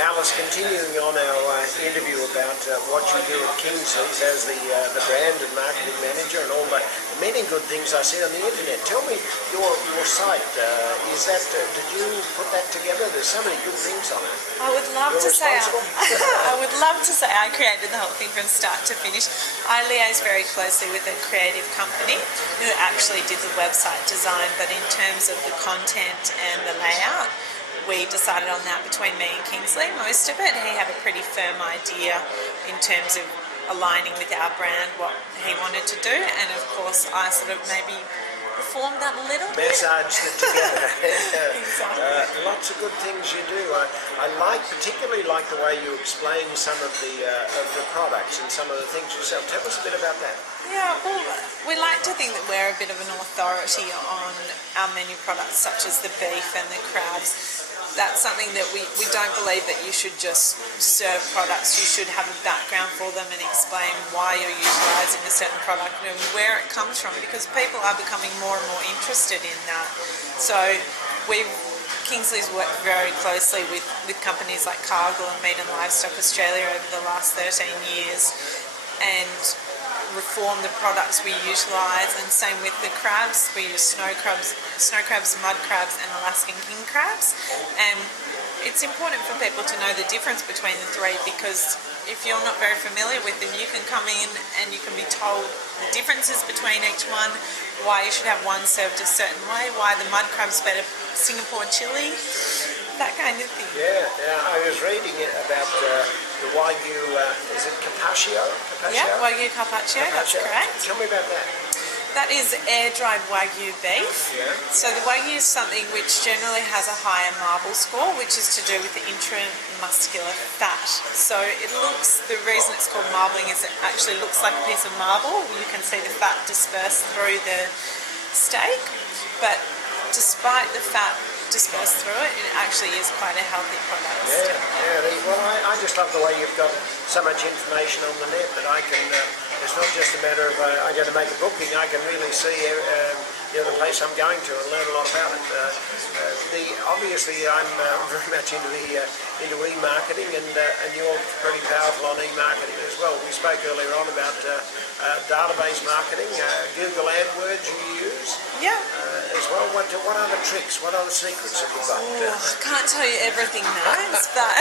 Alice, continuing on our interview about what you do at Kingsleys as the brand and marketing manager and all the many good things I see on the internet. Tell me your site. Did you put that together? There's so many good things on it. I would love to say I would love to say I created the whole thing from start to finish. I liaise very closely with a creative company who actually did the website design, but in terms of the content and the layout, we decided on that between me and Kingsley. Most of it, he had a pretty firm idea in terms of aligning with our brand, what he wanted to do, and of course I sort of maybe reformed that a little bit. Massaged it together. Exactly. Lots of good things you do. I particularly like the way you explain some of the products and some of the things yourself. Tell us a bit about that. Yeah, well, we like to think that we're a bit of an authority on our menu products, such as the beef and the crabs. That's something that we don't believe that you should just serve products. You should have a background for them and explain why you're utilising a certain product and where it comes from, because people are becoming more and more interested in that. So Kingsley's worked very closely with companies like Cargill and Meat and Livestock Australia over the last 13 years and reform the products we utilise, and same with the crabs. We use snow crabs, mud crabs and Alaskan king crabs, and it's important for people to know the difference between the three, because if you're not very familiar with them, you can come in and you can be told the differences between each one, why you should have one served a certain way, why the mud crab's better Singapore chili, that kind of thing. Yeah, I was reading about the Wagyu, is it Carpaccio? Yeah, Wagyu Carpaccio, that's correct. Tell me about that. That is air-dried Wagyu beef. Yeah. So the Wagyu is something which generally has a higher marble score, which is to do with the intramuscular fat. So the reason it's called marbling is it actually looks like a piece of marble. You can see the fat dispersed through the steak, but despite the fat dispersed through it, it actually is quite a healthy product. Well, I just love the way you've got so much information on the net that I can, it's not just a matter of I'm going to make a booking, I can really see the place I'm going to and learn a lot about it. Obviously I'm very much into e-marketing, and you're pretty powerful on e-marketing as well. We spoke earlier on about database marketing, Google AdWords you use. Yeah. As well. What are the tricks? What are the secrets have you got? I can't tell you everything now, but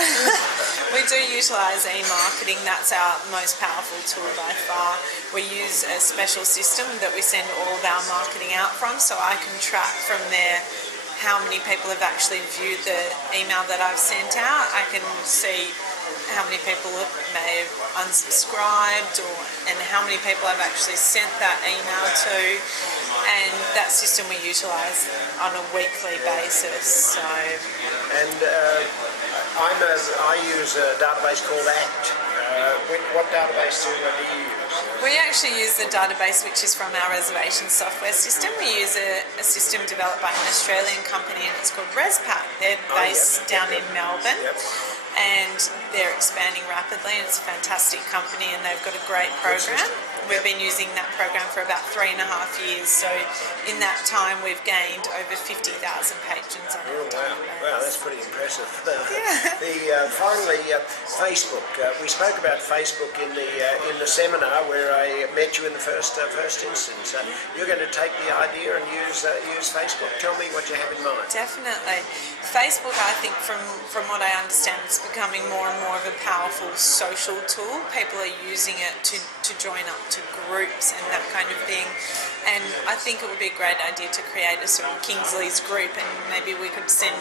we do utilise e-marketing. That's our most powerful tool by far. We use a special system that we send all of our marketing out from, so I can track from there how many people have actually viewed the email that I've sent out. I can see how many people may have unsubscribed and how many people I've actually sent that email to, and that system we utilise on a weekly basis. So. And I use a database called ACT. What database do you use? We actually use the database which is from our reservation software system. We use a system developed by an Australian company, and it's called ResPack. They're based down in Melbourne. Yep. And they're expanding rapidly, and it's a fantastic company, and they've got a great program. We've been using that program for about 3.5 years, so in that time we've gained over 50,000 patrons on our database. Wow, that's pretty impressive. Yeah. Finally, Facebook. We spoke about Facebook in the seminar where I met you in the first instance. You're going to take the idea and use Facebook. Tell me what you have in mind. Definitely. Facebook, I think, from what I understand, is becoming more and more of a powerful social tool. People are using it to join up to groups and that kind of thing. And I think it would be a great idea to create a sort of Kingsleys group, and maybe we could send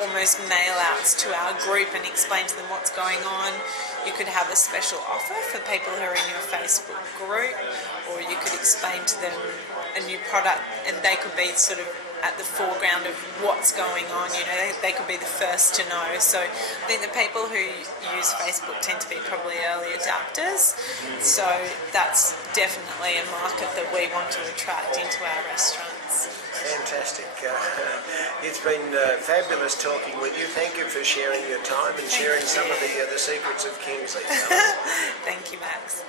almost mail outs to our group and explain to them what's going on. You could have a special offer for people who are in your Facebook group, or you could explain to them a new product, and they could be sort of at the foreground of what's going on. They could be the first to know. So I think the people who use Facebook tend to be probably early adapters. So that's definitely a market that we want to attract into our restaurants. Fantastic. It's been fabulous talking with you. Thank you for sharing your time and sharing some of the secrets of Kingsleys. Thank you, Max.